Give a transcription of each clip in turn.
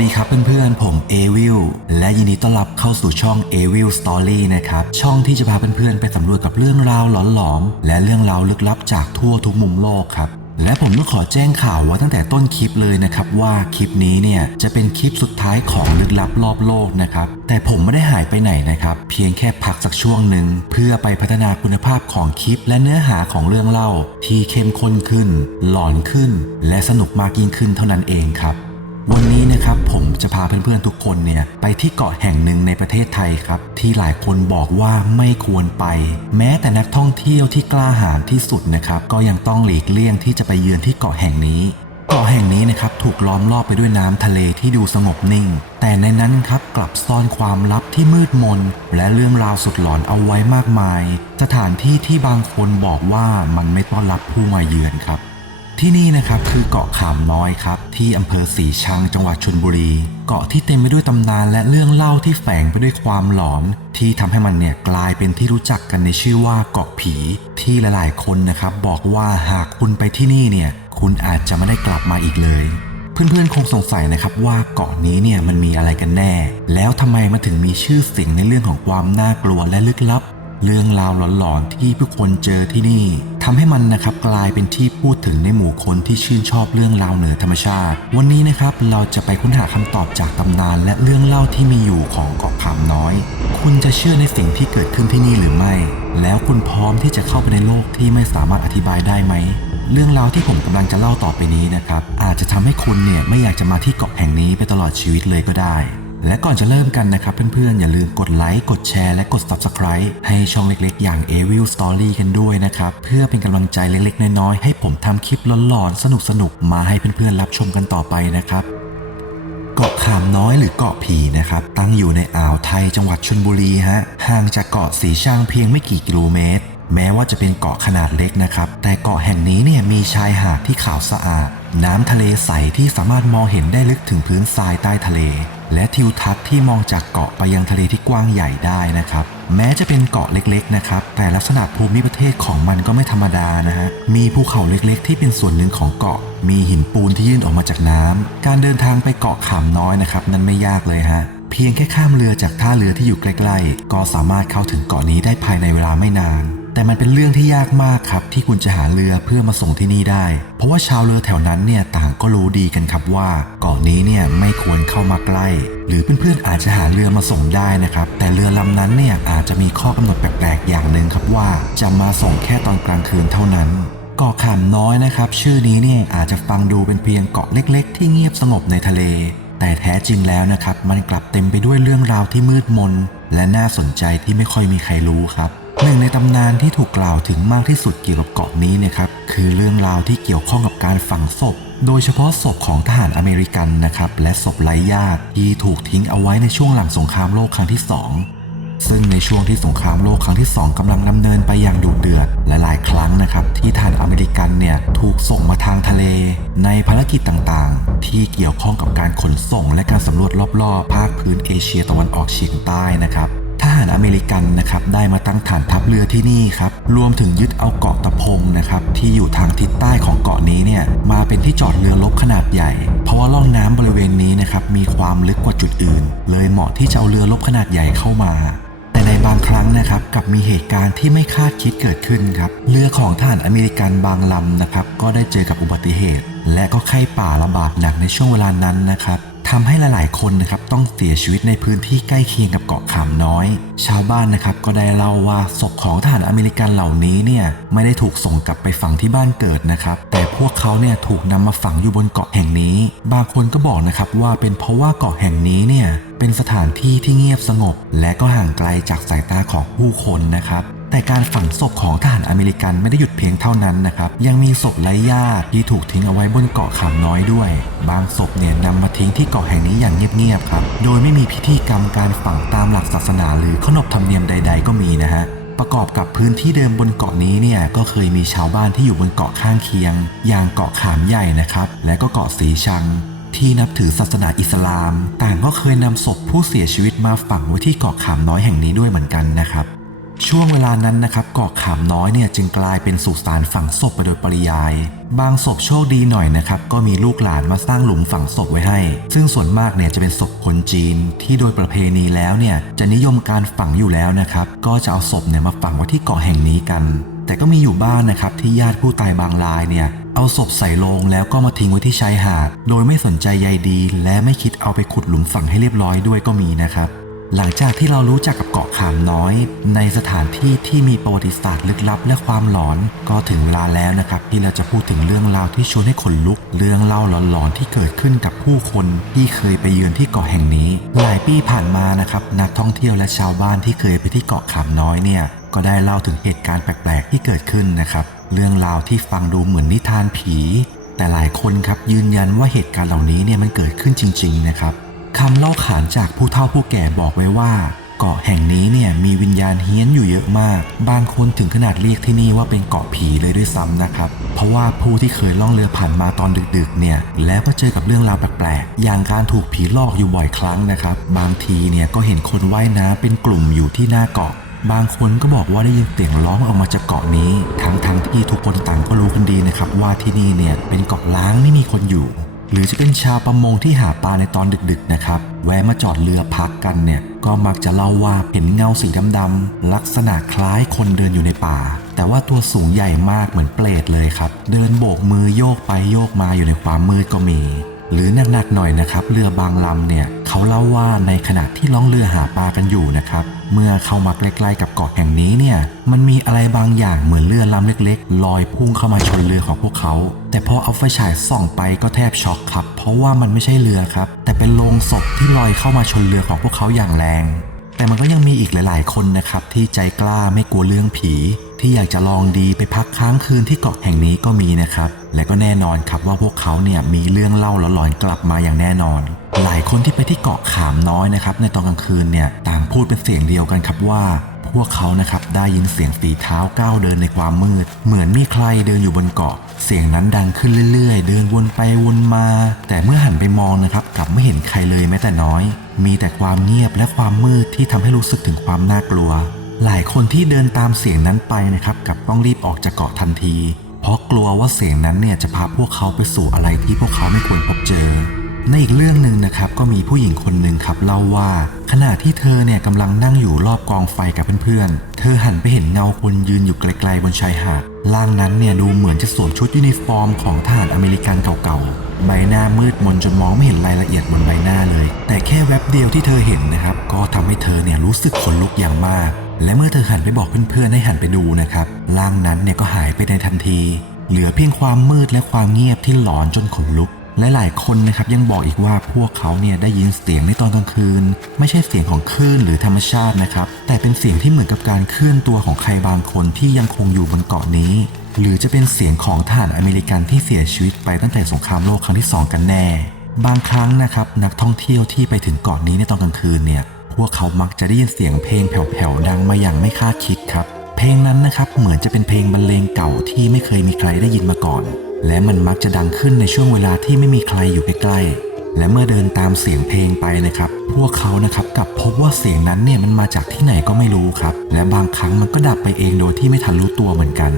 ดีครับเพื่อนๆ ผมเอวิลและยินดีต้อนรับเข้าสู่ช่อง a v i l Story นะครับ ช่องที่จะพาเพื่อนๆ ไปสำรวจกับเรื่องราวหลอนๆ และเรื่องราวลึกลับจากทั่วทุกมุมโลกครับ และผมต้องขอแจ้งข่าวไว้ตั้งแต่ต้นคลิปเลยนะครับว่าคลิปนี้เนี่ยจะเป็นคลิปสุดท้ายของลึกลับรอบโลกนะครับ แต่ผมไม่ได้หายไปไหนนะครับ เพียงแค่พักสักช่วงหนึ่งเพื่อไปพัฒนาคุณภาพของคลิป และเนื้อหาของเรื่องเล่า ที่เข้มข้นขึ้น หลอนขึ้น และสนุกมากยิ่งขึ้นเท่านั้นเองครับ วันนี้นะครับผมจะพาเพื่อนๆทุกคนเนี่ยไปที่เกาะแห่งหนึ่งในประเทศไทยครับ ที่หลายคนบอกว่าไม่ควรไป แม้แต่นักท่องเที่ยวที่กล้าหาญที่สุดนะครับก็ยังต้องหลีกเลี่ยงที่จะไปเยือนที่เกาะแห่งนี้เกาะแห่งนี้นะครับถูกล้อมรอบไปด้วยน้ำทะเลที่ดูสงบนิ่ง แต่ในนั้นครับกลับซ่อนความลับที่มืดมน และเรื่องราวสุดหลอนเอาไว้มากมาย สถานที่ที่บางคนบอกว่ามันไม่ต้อนรับผู้มาเยือนครับ ที่นี่นะครับคือเกาะขามน้อยครับ ที่อำเภอสีชังจังหวัดชลบุรี เกาะที่เต็มไปด้วยตำนานและเรื่องเล่าที่แฝงไปด้วยความหลอน ที่ทำให้มันเนี่ยกลายเป็นที่รู้จักกันในชื่อว่าเกาะผี ที่หลายๆคนนะครับบอกว่าหากคุณไปที่นี่เนี่ยคุณอาจจะไม่ได้กลับมาอีกเลยเพื่อนๆคงสงสัยนะครับว่าเกาะนี้เนี่ยมันมีอะไรกันแน่ แล้วทำไมมันถึงมีชื่อเสียงในเรื่องของความน่ากลัวและลึกลับ เรื่องราวหลอนๆที่ผู้คนเจอที่นี่ ทำให้มันนะครับกลายเป็นที่พูดถึงในหมู่คนที่ชื่นชอบเรื่องราวเหนือธรรมชาติ วันนี้นะครับเราจะไปค้นหาคำตอบจากตำนาน และเรื่องเล่าที่มีอยู่ของเกาะขามน้อย คุณจะเชื่อในสิ่งที่เกิดขึ้นที่นี่หรือไม่ แล้วคุณพร้อมที่จะเข้าไปในโลกที่ไม่สามารถอธิบายได้ไหมเรื่องราวที่ผมกำลังจะเล่าต่อไปนี้นะครับอาจจะทำให้คุณเนี่ยไม่อยากจะมาที่เกาะแห่งนี้ไปตลอดชีวิตเลยก็ได้ และก่อนจะเริ่มกันนะครับเพื่อนๆ อย่าลืมกดไลค์กดแชร์และกด Subscribe ให้ช่องเล็กๆ อย่าง a v i l Story กันด้วยนะครับ เพื่อเป็นกำลังใจเล็กๆ น้อยๆ ให้ผมทำคลิปหลอนๆ สนุกๆ มาให้เพื่อนๆ รับชมกันต่อไปนะครับเกาะขามน้อยหรือเกาะผีนะครับตั้งอยู่ในอ่าวไทยจังหวัดชลบุรีฮะห่างจากเกาะสีชังเพียงไม่กี่กิโลเมตร แม้ว่าจะเป็นเกาะขนาดเล็กนะครับ แต่เกาะแห่งนี้เนี่ยมีชายหาดที่ขาวสะอาด น้ำทะเลใสที่สามารถมองเห็นได้ลึกถึงพื้นทรายใต้ทะเล และทิวทัศน์ที่มองจากเกาะไปยังทะเลที่กว้างใหญ่ได้นะครับ แม้จะเป็นเกาะเล็กๆนะครับ แต่ลักษณะภูมิประเทศของมันก็ไม่ธรรมดานะฮะ มีภูเขาเล็กๆ ที่เป็นส่วนหนึ่งของเกาะ มีหินปูนที่ยื่นออกมาจากน้ำการเดินทางไปเกาะขามน้อยนะครับนั้นไม่ยากเลยฮะเพียงแค่ข้ามเรือจากท่าเรือที่อยู่ใกล้ๆ ก็สามารถเข้าถึงเกาะนี้ได้ภายในเวลาไม่นาน แต่มันเป็นเรื่องที่ยากมากครับ ที่คุณจะหาเรือเพื่อมาส่งที่นี่ได้ เพราะว่าชาวเรือแถวนั้นเนี่ยต่างก็รู้ดีกันครับว่าเกาะนี้เนี่ยไม่ควรเข้ามาใกล้ หรือเพื่อนๆอาจจะหาเรือมาส่งได้นะครับ แต่เรือลำนั้นเนี่ยอาจจะมีข้อกำหนดแปลกๆอย่างหนึ่งครับว่า จะมาส่งแค่ตอนกลางคืนเท่านั้นเกาะขามน้อยนะครับ ชื่อนี้เนี่ยอาจจะฟังดูเป็นเพียงเกาะเล็ก ๆ ที่เงียบสงบในทะเล แต่แท้จริงแล้วนะครับ มันกลับเต็มไปด้วยเรื่องราวที่มืดมน และน่าสนใจที่ไม่ค่อยมีใครรู้ครับ หนึ่งในตำนานที่ถูกกล่าวถึงมากที่สุดเกี่ยวกับเกาะนี้นะครับคือเรื่องราวที่เกี่ยวข้องกับการฝังศพ โดยเฉพาะศพของทหารอเมริกันนะครับและศพไร้ญาติที่ถูกทิ้งเอาไว้ในช่วงหลังสงครามโลกครั้งที่สองซึ่งในช่วงที่สงครามโลกครั้งที่ 2กำลังดำเนินไปอย่างดุเดือดหลายๆครั้งนะครับที่ทหารอเมริกันเนี่ยถูกส่งมาทางทะเล ในภารกิจต่างๆ ที่เกี่ยวข้องกับการขนส่งและการสำรวจรอบๆภาคพื้นเอเชียตะวันออกเฉียงใต้นะครับารอเมริกันนะครับได้มาตั้งฐานทัพเรือที่นี่ครับรวมถึงยึดเอาเกาะตะพงนะครับที่อยู่ทางทิศใต้ของเกาะนี้เนี่ยมาเป็นที่จอดเรือรบขนาดใหญ่ เพราะว่าล่องน้ำบริเวณนี้นะครับมีความลึกกว่าจุดอื่น เลยเหมาะที่จะเอาเรือรบขนาดใหญ่เข้ามาแต่ในบางครั้งนะครับกับมีเหตุการณ์ที่ไม่คาดคิดเกิดขึ้นครับเรือของทหารอเมริกันบางลำนะครับก็ได้เจอกับอุบัติเหตุ และก็ไข้ป่าระบาดหนักในช่วงเวลานั้นนะครับ ทำให้หลายๆ คนนะครับต้องเสียชีวิตในพื้นที่ใกล้เคียงกับเกาะขามน้อย ชาวบ้านนะครับก็ได้เล่าว่าศพของทหารอเมริกันเหล่านี้เนี่ยไม่ได้ถูกส่งกลับไปฝังที่บ้านเกิดนะครับ แต่พวกเขาเนี่ยถูกนำมาฝังอยู่บนเกาะแห่งนี้ บางคนก็บอกนะครับว่าเป็นเพราะว่าเกาะแห่งนี้เนี่ยเป็นสถานที่ที่เงียบสงบ และก็ห่างไกลจากสายตาของผู้คนนะครับ แต่การฝังศพของทหารอเมริกันไม่ได้หยุดเพียงเท่านั้นนะครับยังมีศพไร้ญาติที่ถูกทิ้งเอาไว้บนเกาะขามน้อยด้วย บางศพเนี่ยนำมาทิ้งที่เกาะแห่งนี้อย่างเงียบๆครับโดยไม่มีพิธีกรรมการฝังตามหลักศาสนา หรือขนบธรรมเนียมใด ๆ ก็มีนะฮะประกอบกับพื้นที่เดิมบนเกาะนี้เนี่ยก็เคยมีชาวบ้านที่อยู่บนเกาะข้างเคียง อย่างเกาะขามใหญ่นะครับ และก็เกาะสีชัง ที่นับถือศาสนาอิสลาม ต่างก็เคยนำศพผู้เสียชีวิตมาฝังไว้ที่เกาะขามน้อยแห่งนี้ด้วยเหมือนกันนะครับ ช่วงเวลานั้นนะครับเกาะขามน้อยเนี่ยจึงกลายเป็นสุสานฝังศพไปโดยปริยาย บางศพโชคดีหน่อยนะครับก็มีลูกหลานมาสร้างหลุมฝังศพไว้ให้ ซึ่งส่วนมากเนี่ยจะเป็นศพคนจีน ที่โดยประเพณีแล้วเนี่ยจะนิยมการฝังอยู่แล้วนะครับก็จะเอาศพเนี่ยมาฝังไว้ที่เกาะแห่งนี้กัน แต่ก็มีอยู่บ้านนะครับที่ญาติผู้ตายบางรายเนี่ยเอาศพใส่โลงแล้วก็มาทิ้งไว้ที่ชายหาด โดยไม่สนใจใยดี และไม่คิดเอาไปขุดหลุมฝังให้เรียบร้อยด้วยก็มีนะครับ หลังจากที่เรารู้จักกับเกาะขามน้อย ในสถานที่ที่มีประวัติศาสตร์ลึกลับและความหลอน ก็ถึงเวลาแล้วนะครับ ที่เราจะพูดถึงเรื่องราวที่ชวนให้ขนลุก เรื่องเล่าหลอนๆที่เกิดขึ้นกับผู้คนที่เคยไปเยือนที่เกาะแห่งนี้ หลายปีผ่านมานะครับนักท่องเที่ยวและชาวบ้านที่เคยไปที่เกาะขามน้อยเนี่ยก็ได้เล่าถึงเหตุการณ์แปลกๆ ที่เกิดขึ้นนะครับเรื่องราวที่ฟังดูเหมือนนิทานผี แต่หลายคนครับยืนยันว่าเหตุการณ์เหล่านี้เนี่ยมันเกิดขึ้นจริง ๆ นะครับ คำเล่าขานจากผู้เฒ่าผู้แก่บอกไว้ว่า เกาะแห่งนี้เนี่ยมีวิญญาณเฮี้ยนอยู่เยอะมาก บางคนถึงขนาดเรียกที่นี่ว่าเป็นเกาะผีเลยด้วยซ้ำนะครับ เพราะว่าผู้ที่เคยล่องเรือผ่านมาตอนดึกๆเนี่ยแล้วก็เจอกับเรื่องราวแปลกๆ อย่างการถูกผีหลอกอยู่บ่อยครั้งนะครับ บางทีเนี่ยก็เห็นคนว่ายน้ำเป็นกลุ่มอยู่ที่หน้าเกาะบางคนก็บอกว่าได้ยินเสียงร้องออกมาจากเกาะนี้ ทั้งๆทที่ทุกคนต่างก็รู้กันดีนะครับ ว่าที่นี่เนี่ยเป็นเกาะล้างไม่มีคนอยู่ หรือจะเป็นชาวประมงที่หาปลาในตอนดึกๆนะครับ แวะมาจอดเรือพักกันเนี่ยก็มักจะเล่าว่าเห็นเงาสีดำๆลักษณะคล้ายคนเดินอยู่ในป่า แต่ว่าตัวสูงใหญ่มากเหมือนเปรตเลยครับ เดินโบกมือโยกไปโยกมาอยู่ในความมืดก็มี หรือหนักๆหน่อยนะครับ เรือบางลำเนี่ยเขาเล่าว่าในขณะที่ล่องเรือหาปลากันอยู่นะครับ เมื่อเข้ามาใกล้ๆกับเกาะแห่งนี้เนี่ย มันมีอะไรบางอย่างเหมือนเรือลำเล็กๆ ลอยพุ่งเข้ามาชนเรือของพวกเขา แต่พอเอาไฟฉายส่องไปก็แทบช็อกครับ เพราะว่ามันไม่ใช่เรือครับ แต่เป็นโลงศพที่ลอยเข้ามาชนเรือของพวกเขาอย่างแรง แต่มันก็ยังมีอีกหลาย ๆ คนนะครับที่ใจกล้าไม่กลัวเรื่องผี ที่อยากจะลองดีไปพักค้างคืนที่เกาะแห่งนี้ก็มีนะครับ และก็แน่นอนครับว่าพวกเขาเนี่ยมีเรื่องเล่าหลอนๆกลับมาอย่างแน่นอน หลายคนที่ไปที่เกาะขามน้อยนะครับในตอนกลางคืนเนี่ยต่างพูดเป็นเสียงเดียวกันครับว่าพวกเขานะครับได้ยินเสียงฝีเท้าก้าวเดินในความมืด เหมือนมีใครเดินอยู่บนเกาะ เสียงนั้นดังขึ้นเรื่อย ๆ เดินวนไปวนมา แต่เมื่อหันไปมองนะครับกลับไม่เห็นใครเลยแม้แต่น้อย มีแต่ความเงียบและความมืดที่ทำให้รู้สึกถึงความน่ากลัว หลายคนที่เดินตามเสียงนั้นไปนะครับกับต้องรีบออกจากเกาะทันที เพราะกลัวว่าเสียงนั้นเนี่ยจะพาพวกเขาไปสู่อะไรที่พวกเขาไม่ควรพบเจอ ในอีกเรื่องหนึ่งนะครับก็มีผู้หญิงคนหนึ่งครับเล่าว่า ขณะที่เธอเนี่ยกำลังนั่งอยู่รอบกองไฟกับเพื่อนๆ เธอหันไปเห็นเงาคนยืนอยู่ไกลๆบนชายหาดร่างนั้นเนี่ยดูเหมือนจะสวมชุดยูนิฟอร์มของทหารอเมริกันเก่าๆ ใบหน้ามืดมนจนมองไม่เห็นรายละเอียดบนใบหน้าเลย แต่แค่แวบเดียวที่เธอเห็นนะครับก็ทำให้เธอเนี่ยรู้สึกขนลุกอย่างมาก และเมื่อเธอหันไปบอกเพื่อนๆให้หันไปดูนะครับร่างนั้นเนี่ยก็หายไปในทันที เหลือเพียงความมืดและความเงียบที่หลอนจนขนลุกและหลายคนนะครับยังบอกอีกว่าพวกเขาเนี่ยได้ยินเสียงในตอนกลางคืน ไม่ใช่เสียงของคลื่นหรือธรรมชาตินะครับ แต่เป็นเสียงที่เหมือนกับการเคลื่อนตัวของใครบางคนที่ยังคงอยู่บนเกาะนี้ หรือจะเป็นเสียงของทหารอเมริกันที่เสียชีวิตไปตั้งแต่สงครามโลกครั้งที่สองกันแน่ บางครั้งนะครับนักท่องเที่ยวที่ไปถึงเกาะนี้ในตอนกลางคืนเนี่ย พวกเขามักจะได้ยินเสียงเพลงแผ่วๆดังมาอย่างไม่คาดคิดครับ เพลงนั้นนะครับเหมือนจะเป็นเพลงบรรเลงเก่าที่ไม่เคยมีใครได้ยินมาก่อน และมันมักจะดังขึ้นในช่วงเวลาที่ไม่มีใครอยู่ใกล้ๆและเมื่อเดินตามเสียงเพลงไปนะครับ พวกเขานะครับกลับพบว่าเสียงนั้นเนี่ยมันมาจากที่ไหนก็ไม่รู้ครับ และบางครั้งมันก็ดับไปเองโดยที่ไม่ทันรู้ตัวเหมือนกัน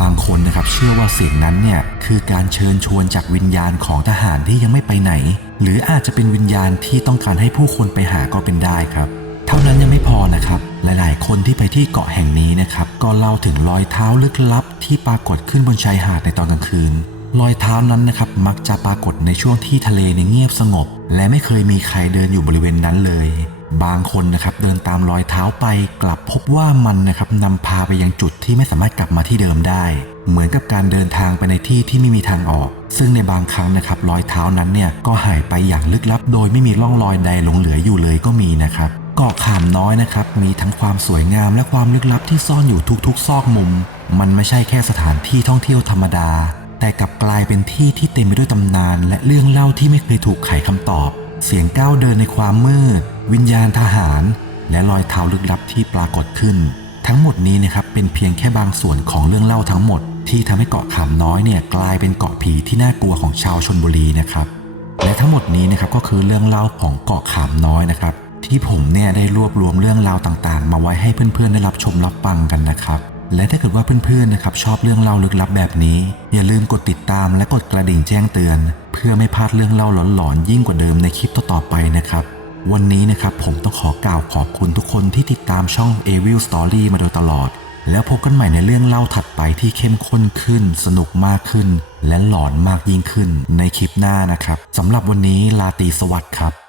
บางคนนะครับเชื่อว่าเสียงนั้นเนี่ยคือการเชิญชวนจากวิญญาณของทหารที่ยังไม่ไปไหน หรืออาจจะเป็นวิญญาณที่ต้องการให้ผู้คนไปหาก็เป็นได้ครับเท่านั้นยังไม่พอนะครับ หลายๆ คนที่ไปที่เกาะแห่งนี้นะครับก็เล่าถึงรอยเท้าลึกลับ ที่ปรากฏขึ้นบนชายหาดในตอนกลางคืน รอยเท้านั้นนะครับมักจะปรากฏในช่วงที่ทะเลเนี่ยเงียบสงบ และไม่เคยมีใครเดินอยู่บริเวณนั้นเลย บางคนนะครับเดินตามรอยเท้าไปกลับพบว่ามันนะครับนำพาไปยังจุดที่ไม่สามารถกลับมาที่เดิมได้ เหมือนกับการเดินทางไปในที่ที่ไม่มีทางออก ซึ่งในบางครั้งนะครับรอยเท้านั้นเนี่ยก็หายไปอย่างลึกลับ โดยไม่มีร่องรอยใดหลงเหลืออยู่เลยก็มีนะครับเกาะขามน้อยนะครับมีทั้งความสวยงามและความลึกลับที่ซ่อนอยู่ทุกๆ ซอกมุม มันไม่ใช่แค่สถานที่ท่องเที่ยวธรรมดา แต่กลับกลายเป็นที่ที่เต็มไปด้วยตำนาน และเรื่องเล่าที่ไม่เคยถูกไขคำตอบ เสียงก้าวเดินในความมืด วิญญาณทหาร และรอยเท้าลึกลับที่ปรากฏขึ้น ทั้งหมดนี้นะครับเป็นเพียงแค่บางส่วนของเรื่องเล่าทั้งหมด ที่ทำให้เกาะขามน้อยเนี่ยกลายเป็นเกาะผีที่น่ากลัวของชาวชนบุรีนะครับและทั้งหมดนี้นะครับก็คือเรื่องเล่าของเกาะขามน้อยนะครับ ที่ผมเนี่ยได้รวบรวมเรื่องราวต่างๆ มาไว้ให้เพื่อนๆได้รับชมรับฟังกันนะครับและถ้าเกิดว่าเพื่อนๆนะครับชอบเรื่องเล่าลึกลับแบบนี้ อย่าลืมกดติดตามและกดกระดิ่งแจ้งเตือน พื่อไม่พลาดเรื่องเล่าหลอนๆยิ่งกว่าเดิมในคลิปต่อๆไปนะครับ วันนี้นะครับผมต้องขอกล่าวขอบคุณทุกคนที่ติดตามช่อง a v i l Story มาโดยตลอด แล้วพบกันใหม่ในเรื่องเล่าถัดไปที่เข้มข้นขึ้น สนุกมากขึ้น และหลอนมากยิ่งขึ้นในคลิปหน้านะครับสำหรับวันนี้ลาตีสวัสดิ์ครับ